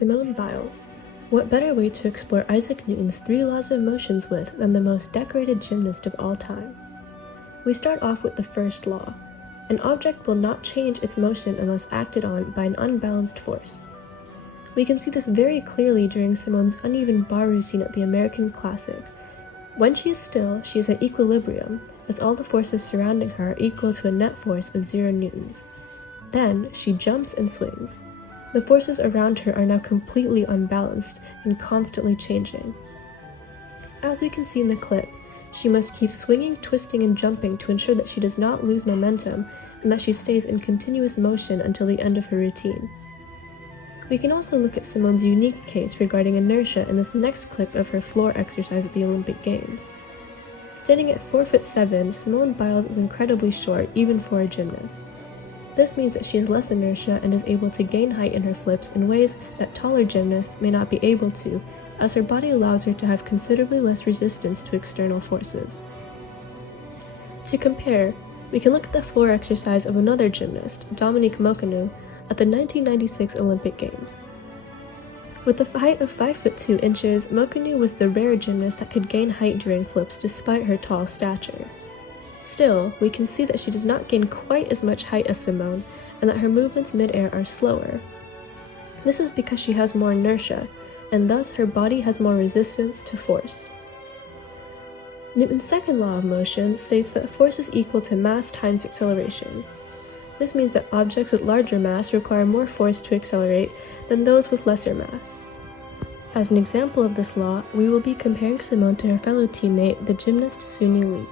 Simone Biles. What better way to explore Isaac Newton's 3 laws of motion with than the most decorated gymnast of all time? We start off with the first law. An object will not change its motion unless acted on by an unbalanced force. We can see this very clearly during Simone's uneven bar routine at the American Classic. When she is still, she is at equilibrium, as all the forces surrounding her are equal to a net force of 0 newtons. Then, she jumps and swings. The forces around her are now completely unbalanced and constantly changing. As we can see in the clip, she must keep swinging, twisting, and jumping to ensure that she does not lose momentum and that she stays in continuous motion until the end of her routine. We can also look at Simone's unique case regarding inertia in this next clip of her floor exercise at the Olympic Games. Standing at 4'7", Simone Biles is incredibly short even for a gymnast. This means that she has less inertia and is able to gain height in her flips in ways that taller gymnasts may not be able to, as her body allows her to have considerably less resistance to external forces. To compare, we can look at the floor exercise of another gymnast, Dominique Mokonou, at the 1996 Olympic Games. With a height of 5'2" Mokonou was the rare gymnast that could gain height during flips despite her tall stature. Still, we can see that she does not gain quite as much height as Simone, and that her movements mid-air are slower. This is because she has more inertia, and thus her body has more resistance to force. Newton's second law of motion states that force is equal to mass times acceleration. This means that objects with larger mass require more force to accelerate than those with lesser mass. As an example of this law, we will be comparing Simone to her fellow teammate, the gymnast Suni Lee.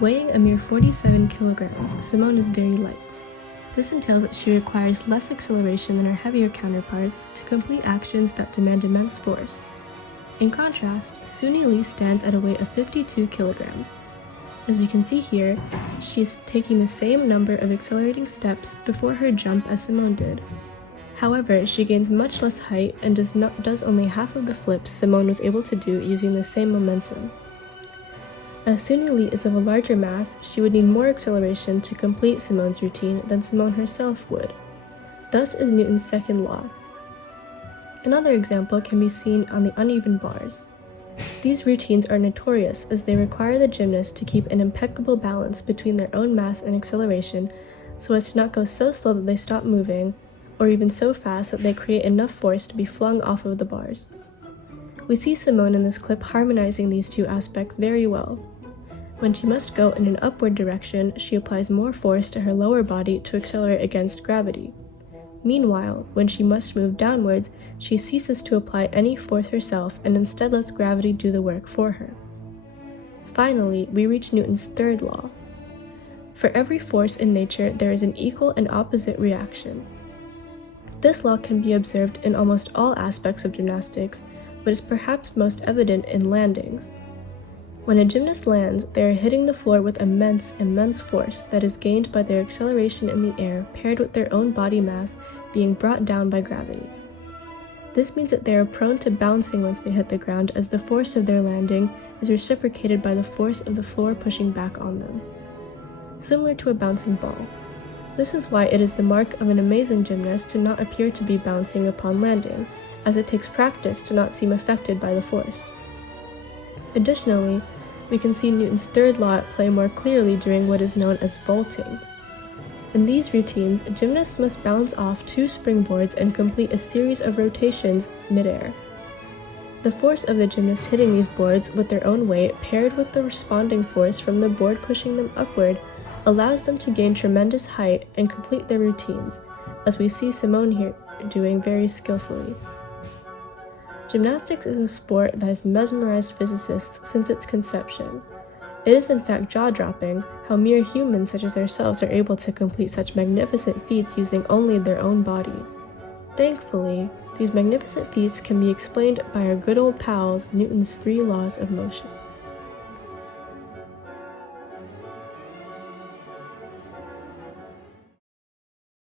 Weighing a mere 47 kilograms, Simone is very light. This entails that she requires less acceleration than her heavier counterparts to complete actions that demand immense force. In contrast, Suni Lee stands at a weight of 52 kilograms. As we can see here, she is taking the same number of accelerating steps before her jump as Simone did. However, she gains much less height and does only half of the flips Simone was able to do using the same momentum. As Suni Lee is of a larger mass, she would need more acceleration to complete Simone's routine than Simone herself would. Thus is Newton's second law. Another example can be seen on the uneven bars. These routines are notorious as they require the gymnast to keep an impeccable balance between their own mass and acceleration so as to not go so slow that they stop moving, or even so fast that they create enough force to be flung off of the bars. We see Simone in this clip harmonizing these two aspects very well. When she must go in an upward direction, she applies more force to her lower body to accelerate against gravity. Meanwhile, when she must move downwards, she ceases to apply any force herself and instead lets gravity do the work for her. Finally, we reach Newton's third law. For every force in nature, there is an equal and opposite reaction. This law can be observed in almost all aspects of gymnastics, but is perhaps most evident in landings. When a gymnast lands, they are hitting the floor with immense force that is gained by their acceleration in the air paired with their own body mass being brought down by gravity. This means that they are prone to bouncing once they hit the ground, as the force of their landing is reciprocated by the force of the floor pushing back on them. Similar to a bouncing ball. This is why it is the mark of an amazing gymnast to not appear to be bouncing upon landing, as it takes practice to not seem affected by the force. Additionally, we can see Newton's third law at play more clearly during what is known as vaulting. In these routines, gymnasts must bounce off 2 springboards and complete a series of rotations mid-air. The force of the gymnast hitting these boards with their own weight, paired with the responding force from the board pushing them upward, allows them to gain tremendous height and complete their routines, as we see Simone here doing very skillfully. Gymnastics is a sport that has mesmerized physicists since its conception. It is in fact jaw-dropping how mere humans such as ourselves are able to complete such magnificent feats using only their own bodies. Thankfully, these magnificent feats can be explained by our good old pals, Newton's 3 laws of motion.